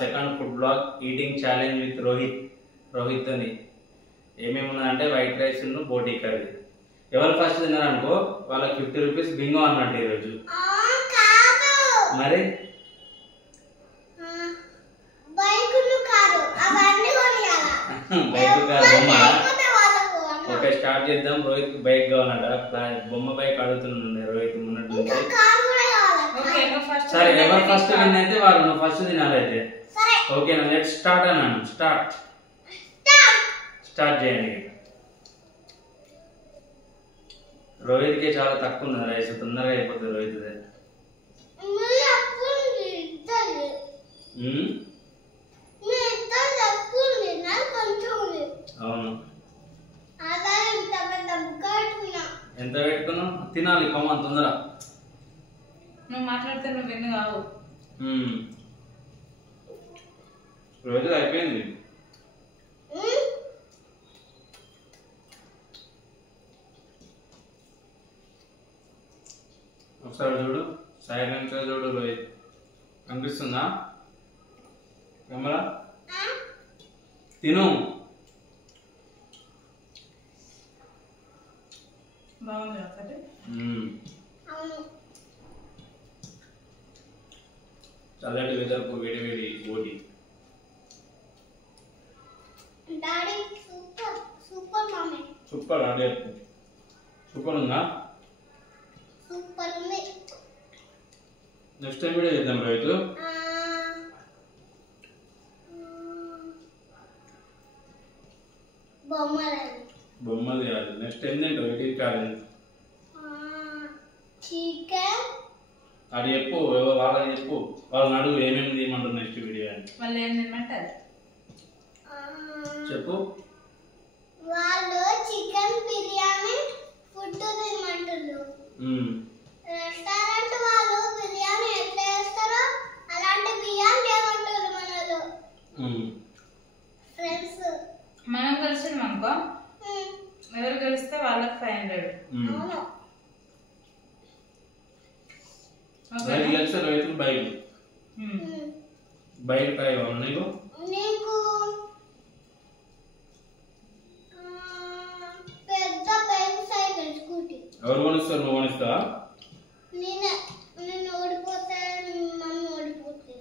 Second food blog eating challenge with Rohit అని ఏమేమి ఉన్నదంటే వైట్ రైస్ బోటీ కర్రీ. ఎవరు ఫస్ట్ తిన్నారనుకో వాళ్ళకి 50 రూపీస్ బింగో అన్నట్టు ఈరోజు. మరి బైక్ కాదు బొమ్మ. ఓకే స్టార్ట్ చేద్దాం. రోహిత్ బైక్ కావాలంట. బొమ్మ బైక్ అడుగుతున్నాను రోహిత్ ఉన్నట్టు. సరే ఎవరు ఫస్ట్ విన్ అయితే వాళ్ళు నువ్వు ఫస్ట్ తినాలైతే. ఓకేనా లెట్స్ స్టార్ట్ అన్నాను. స్టార్ట్ చేయండి. రోహిత్కి చాలా తక్కువ ఉన్నది రైస్, తొందరగా అయిపోతుంది రోహిత్. అవును ఎంత పెట్టుకున్నావు? తినాలి కమ్మా తొందర. నువ్వు మాట్లాడితే నువ్వు విన్ను కావు. రోహిత్ అయిపోయింది. ఒకసారి చూడు, సైలెంట్ గా చూడు రోహిత్. కనిపిస్తుందా కెమెరా? తిను. బాగుంది ఒకటి. చల్లటి వెదర్కు వేడి వేడి బోటి. సూపర్ అదే సూపర్ ఉందా? నెక్స్ట్ టైం వీడియో చేద్దాం రోహిత్. బొమ్మది కాదు. నెక్స్ట్ టైం తింటావు వీటికి కాదు. అది చెప్పు, వాళ్ళకి చెప్పు, వాళ్ళని అడుగు ఏమేమి తీయమంటారు నెక్స్ట్ వీడియో అని. మళ్ళీ ఏం తినమంటారు చెప్పు. వాళ్ళు చికెన్ బిర్యానీ ఫుడ్ తినమంటారు. రెస్టారెంట్ వాళ్ళు బిర్యానీ ఎట్లా చేస్తారో అలాంటి బిర్యానీ చేయమంటారు మనలో. ఫ్రెండ్స్ మనం కలిసినాం అనుకో, ఎవరు కలిస్తే వాళ్ళకి 500. అవును. రైతు బైక్ నీకు నీకు పెద్ద బైక్ సైకిల్ స్కూటీ. ఎవరు కొనిస్తారు? నువ్వు కొనిస్తావా? నేను ఓడిపోతే మమ్మీ ఓడిపోతే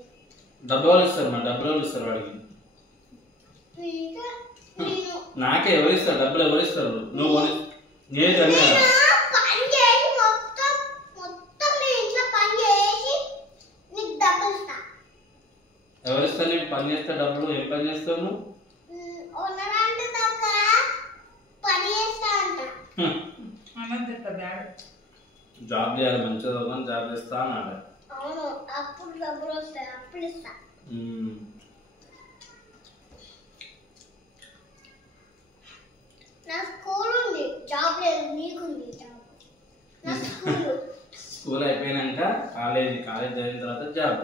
డబ్బులు ఇస్తారు. మరి డబ్బులు ఇస్తారు వాడికి. నాకే ఎవరు ఇస్తారు డబ్బులు? ఎవరు ఇస్తారు? నువ్వు కొని ఎవరిస్తారు? నీకు పని చేస్తే డబ్బులు. ఏం పని చేస్తావు నువ్వు? జాబ్ చేయాలి, మంచిగా చదువుతాను, జాబ్ చేస్తా అన్నాడు. అప్పుడు డబ్బులు వస్తాయి, అప్పుడు ఇస్తా. నా స్కూల్ ఉంది, జాబ్ లేదు. నీకుంది జాబ్. నా స్కూల్ అయిపోయినాక కాలేజ్ అయిన తర్వాత జాబ్.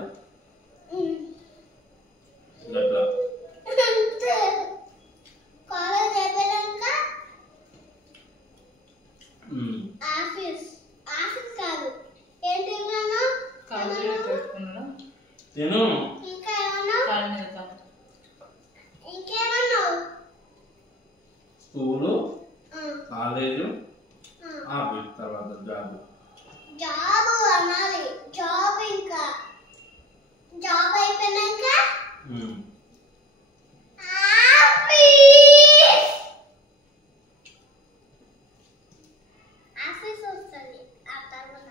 కాలేజ్ అయిపోయాక ఆఫీస్ కాదు ఏంటి నేను ఇంకేమన్నావు? స్కూలు, కాలేజు, ఆఫీస్, తర్వాత జాబ్. జాబ్ అనాలి. జాబ్ ఇంకా జాబ్ అయిపోయినాక ఆఫీస్ వస్తుంది. ఆ తర్వాత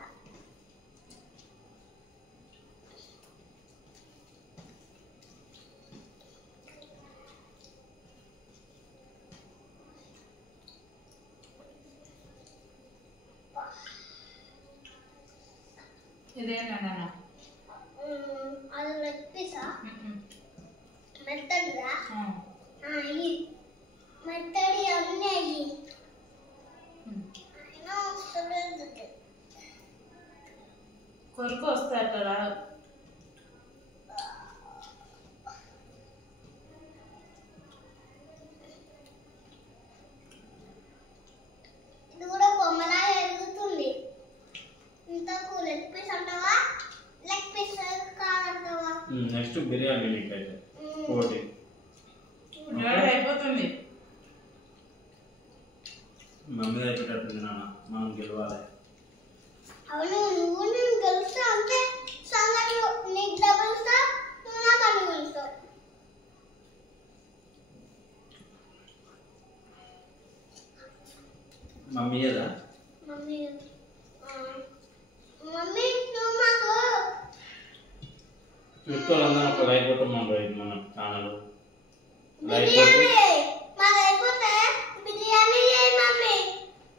ఇదేనా అది లెగ్ పీసా? మెత్తడిదా? మెత్తడి అన్నీ అయ్యి అయినా వస్తలేదు. కొరకు వస్తాయి అట్లా. ఇది కూడా బొమ్మలా ఎరుగుతుంది. ఇంతకు లెగ్ పీస్ అంటావా? లెగ్ పీస్ కాదంటావా? నెక్స్ట్ నెక్స్ట్ బిర్యానీ మీకైతే పోటీ అయిపోతుంది. మమ్మీ అయిపోయేటట్టుంది నాన్న, మనం గెలవాలి. అవును, నువ్వు నేను గెలుస్తా అంతే సంగతులు. నీకు డబ్బులు ఇస్తా, నువ్వు నాకు అన్ని గెలుస్తావు. మమ్మీ కదా మమ్మీ మమ్మీ నువ్వు మాకు చుట్టాలందరూ ఒక లైక్ కొట్టమని రోహిత్ మన ఛానల్ లైక్ కొట్టి బిర్యానీ మాది అయిపోతే బిర్యానీ చేయి మమ్మీ.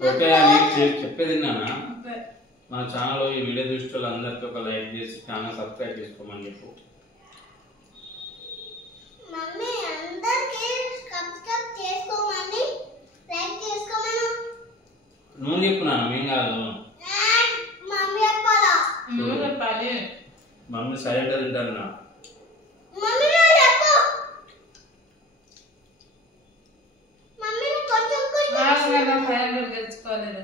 ఓకే నీకు చెప్పేది నాన్న, మన ఛానల్ ఈ వీడియో చూసే వాళ్ళందరికీ ఒక లైక్ చేసి ఛానల్ సబ్స్క్రైబ్ చేసుకోమని చెప్పు. మమ్మీ అందరికి సబ్స్క్రైబ్ చేసుకోమని లైక్ చేసుకోమను. నువ్వు చెప్పు నాన్న, మేము కాదు. మమ్మీ చెప్పాలా? నువ్వు చెప్పాలి. మమ్మీ సైలెంట్ తింటారు నా. మమ్మీ నువ్వు చెప్పు. మమ్మీ కొంచెం నాకు 500 గెలుచుకోలేదు.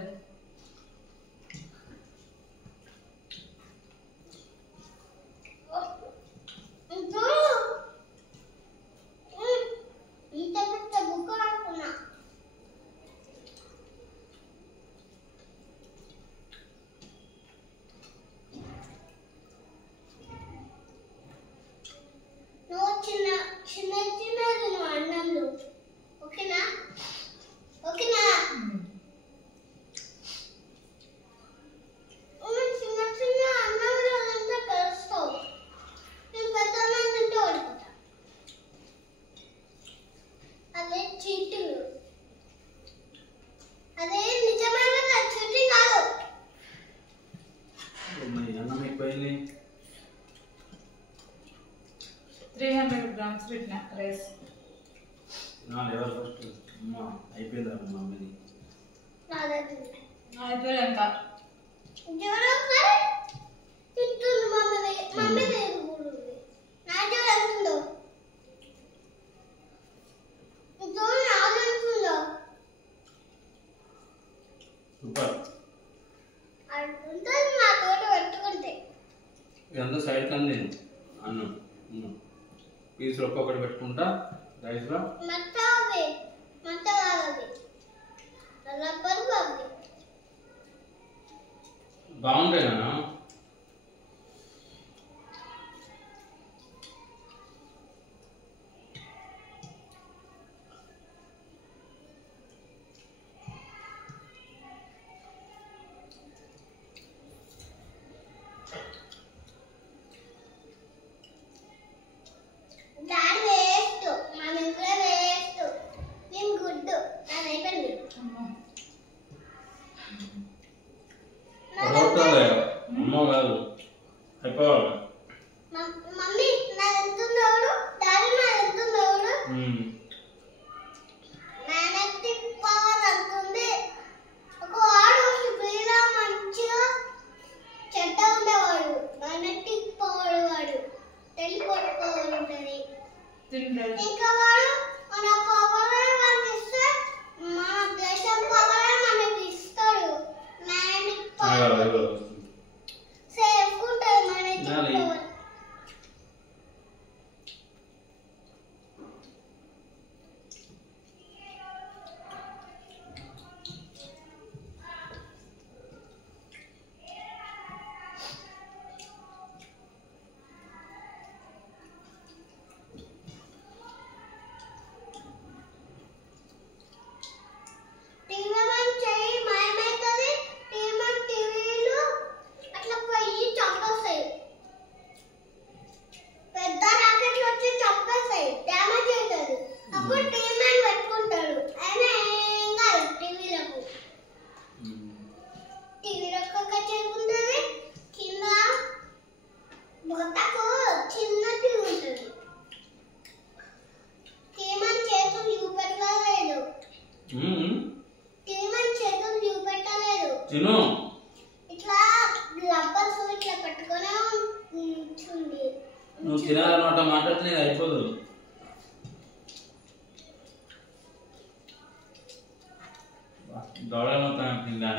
ఇంత పెద్ద బుక్ రాసుకున్నా. నువ్వు చిన్న చిన్న చిన్నది నువ్వు అన్నంలో ఓకేనా? ఓకేనా? నువ్వు చిన్న చిన్న అన్నంలో అంతా కలుస్తావు. నేను పెద్ద అన్నం తింటే ఓడిపోతా. అదే చీటింగ్. అదే నిజమైన చీటింగ్ కాదు. అన్నం ఎక్కువైంది. 300 grams పెట్టిన రైస్. నా లెవెల్ ఫస్ట్ అమ్మా అయిపోయిందా మమ్మీది? అయిపోయాక జ్వరం సరే తింటుంది మమ్మీ. మమ్మీ తిరుగుతుంది. నా జ్వరం ఎంతుందో జ్వరం నాది ఎంతుందో సూపర్. ఉంటుంది నా తోట పెట్టుకుంటే. ఇదంతా సైడ్ కంది అన్నం పీసులు ఒక్కొక్కటి పెట్టుకుంటా రైస్లో. మెత్త అవి మెత్త కాదు, రబ్బరు అవి బాగుంటాయి నాన్న. దాని వేస్ట్ మన ఇంట్లో వేస్ట్. నేను గుడ్డు అది అయిపోయింది. రోట్లే అమ్మ కాదు అయిపోవాలి. మమ్మీ నాది ఎంతుందో డాడీ నాది ఎంతుందో మ్యాగ్నెటిక్ పవర్ అంతుంది. ఒక వాడు వీళ్ళ మంచిగా చెడ్డ ఉండేవాడు. మ్యాగ్నెటిక్ పవర్ వాడు టెలిపోర్ట్ పవర్ ఉంటుంది. ఇంకా వాడు మన పవర్ మనకి ఇస్తే మన దేశం పవర్ మనకి ఇస్తాడు. మ్యాగ్నెటిక్ పవర్ సేఫ్ ఉంటుంది. మ్యాగ్నెటిక్ పవర్ తిను. ఇట్లా రబ్బర్ ఇట్లా పెట్టుకొని ఉంటుంది. నువ్వు తినాలన్నమాట మాట్లాడితే అయిపోదు. దౌడ మొత్తం తిందా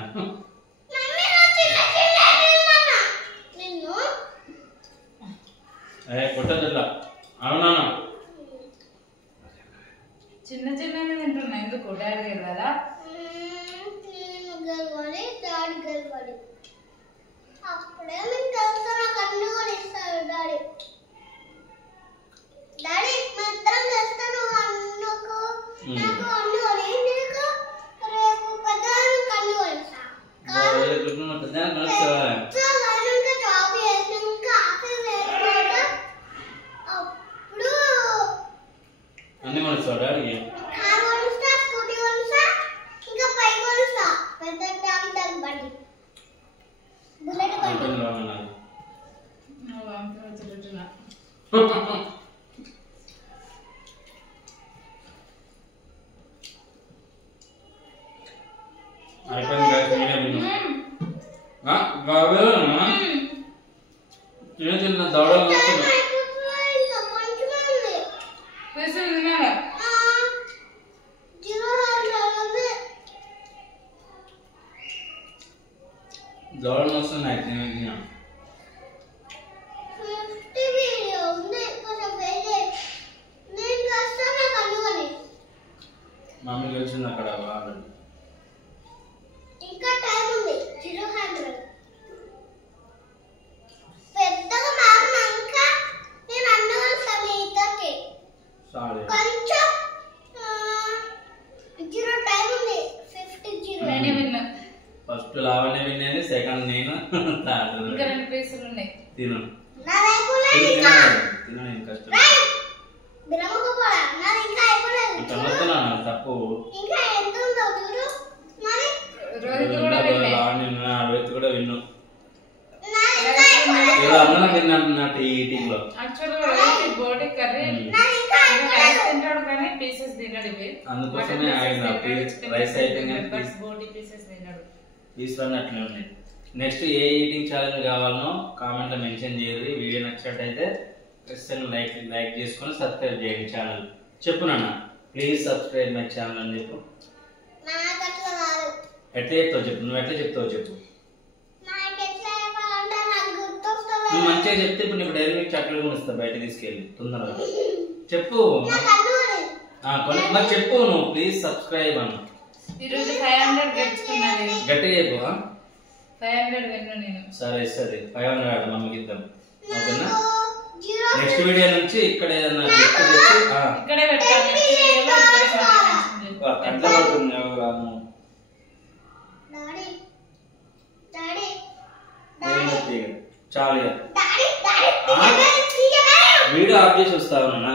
నిన్ను కొట్టదు డాడీ. అప్పుడే మీకు తెలుసా నాకు అన్ని కూడా ఇస్తాడు డాడీ. డాడీ మాత్రం చేస్తాను అన్నకు నాకు అన్ని కొని నీకు రేపు పెద్దవాళ్ళకి అన్ని కొనిస్తా. జాబ్ చేసినాక ఆఫీస్ చేసినాక అప్పుడు అన్ని మనసు డాడీ కార్ కొనిస్తా, స్కూటీ కొనిస్తా, ఇంకా బైక్ కొనిస్తా. పెద్ద ట్రాక్టర్ బండి, బుల్లెట్ బండి. అయిపోయింది guys, నేనే విన్నా. బాబు నేను తిన్న దౌడలు వస్తున్నా. ఇంకా కొంచెమే ఉంది. దౌడలు వస్తున్నాయి తిన. మమ్మీ గెలిచింది అక్కడ ఆల్రెడీ. ఇంకా టైం ఉంది. 0-100 పెద్దగా మారినాక నేను అన్నవలసాను ఇద్దరికి. సారీ కొంచెం 0 టైం ఉంది. 50-0 నేనే విన్నా. ఫస్ట్ లావణ్య విన్నాను, సెకండ్ నేను, థర్డ్ ఇంకా 2 పీసులు ఉన్నాయి. తిను నా అయిపోలేదు ఇంకా. తిను నేను కష్టం బ్రహ్మకోపడ నాది ఇంకా అయిపోలేదు. ఇంకా మొత్తం తప్పు. ఇంకా ఎంత ఉందో చూడు. మరి రోజు కూడా విన్నా. లావణ్య అరవై కూడా విన్ను. నాది ఇంకా అయిపోలేదు. ఏదో అన్నం తిన్నట్టు ఈ ఈటింగ్ లో. యాక్చువల్గా బోటి కర్రీ నాది ఇంకా రైస్ తింటాడు కానీ పీసెస్ తినడు ఇవి. అందుకోసమే ఆయన రైస్ అయిపోయింది కానీ బోటి పీసెస్ తినడు. తీసుకొని అట్లే ఉన్నాయి. నెక్స్ట్ ఏ ఈటింగ్ ఛాలెంజ్ కావాలనో కామెంట్లో మెన్షన్ చేయండి. వీడియో నచ్చినట్టయితే ఖచ్చితంగా లైక్ చేసుకొని సబ్స్క్రైబ్ చేయండి ఛానల్. చెప్పు నాన్న, ప్లీజ్ సబ్స్క్రైబ్ మై ఛానల్ అని చెప్పు. నాకు అట్లా రాదు. ఎట్లా చెప్తావు చెప్పు, నువ్వు ఎట్లా చెప్తావు చెప్పు. నాకు ఎట్లా చెప్పాలంటే నాకు గుర్తొస్తుంది. నువ్వు మంచిగా చెప్తే ఇప్పుడు నీకు డైరెక్ట్ చక్కలు కొనిస్తా బయట తీసుకెళ్ళి తొందరగా చెప్పు. నాకు అన్ను కొన్ని మరి చెప్పు నువ్వు, ప్లీజ్ సబ్స్క్రైబ్ అన్న. ఈరోజు 500 గెలుచుకున్నాను. గట్టిగా చెప్పు. 500 విన్నా నేను. సరే సరే 500 మమ్మీకి ఇద్దాం, ఓకేనా? నెక్స్ట్ వీడియో నుంచి ఇక్కడ ఏదన్నా గిఫ్ట్ తెచ్చి ఇక్కడే పెట్టాలి. నెక్స్ట్ వీడియోలో ఇక్కడే కంట పడుతుంది ఎవరు డాడీ డాడీ చాలు డాడీ వీడియో ఆఫ్ చేసి వస్తావు నాన్న.